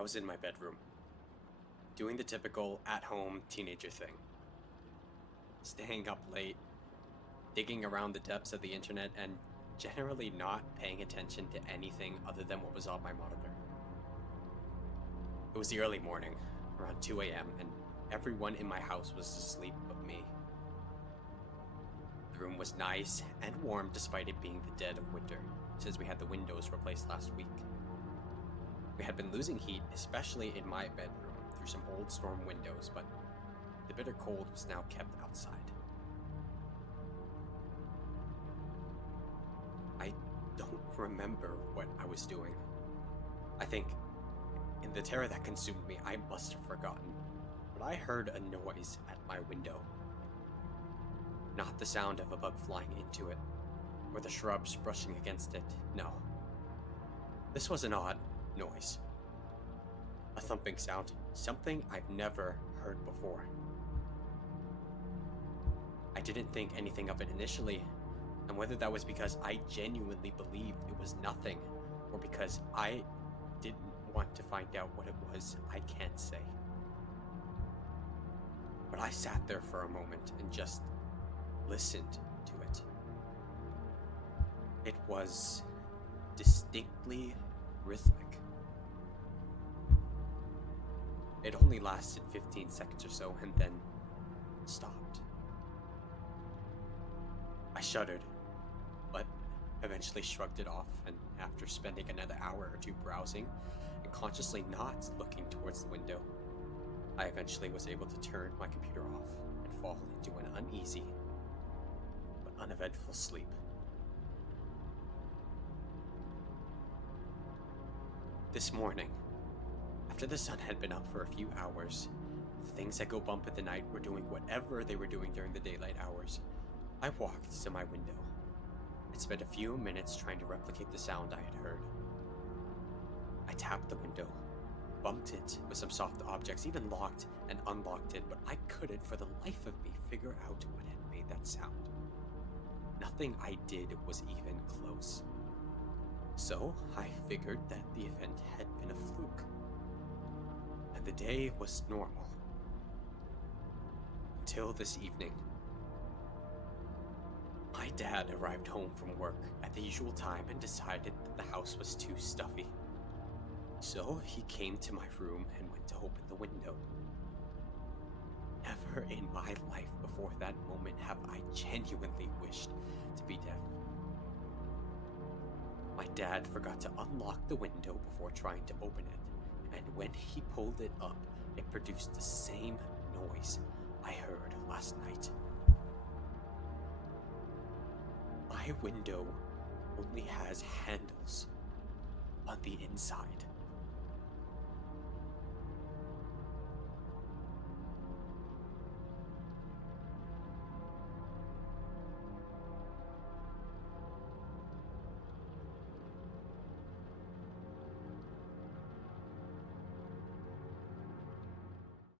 I was in my bedroom, doing the typical at-home teenager thing. Staying up late, digging around the depths of the internet, and generally not paying attention to anything other than what was on my monitor. It was the early morning, around 2 a.m., and everyone in my house was asleep but me. The room was nice and warm despite it being the dead of winter, since we had the windows replaced last week. We had been losing heat, especially in my bedroom, through some old storm windows, but the bitter cold was now kept outside. I don't remember what I was doing. I think, in the terror that consumed me, I must have forgotten, but I heard a noise at my window. Not the sound of a bug flying into it, or the shrubs brushing against it, no. This was an odd noise. A thumping sound, something I've never heard before. I didn't think anything of it initially, and whether that was because I genuinely believed it was nothing, or because I didn't want to find out what it was, I can't say. But I sat there for a moment and just listened to it. It was distinctly rhythmic. It only lasted 15 seconds or so and then stopped. I shuddered, but eventually shrugged it off, and after spending another hour or two browsing and consciously not looking towards the window, I eventually was able to turn my computer off and fall into an uneasy but uneventful sleep. This morning, after the sun had been up for a few hours, the things that go bump in the night were doing whatever they were doing during the daylight hours. I walked to my window and spent a few minutes trying to replicate the sound I had heard. I tapped the window, bumped it with some soft objects, even locked and unlocked it, but I couldn't for the life of me figure out what had made that sound. Nothing I did was even close. So I figured that the event had been a fluke, and the day was normal. Until this evening. My dad arrived home from work at the usual time and decided that the house was too stuffy. So he came to my room and went to open the window. Never in my life before that moment have I genuinely wished to be deaf. My dad forgot to unlock the window before trying to open it, and when he pulled it up, it produced the same noise I heard last night. My window only has handles on the inside.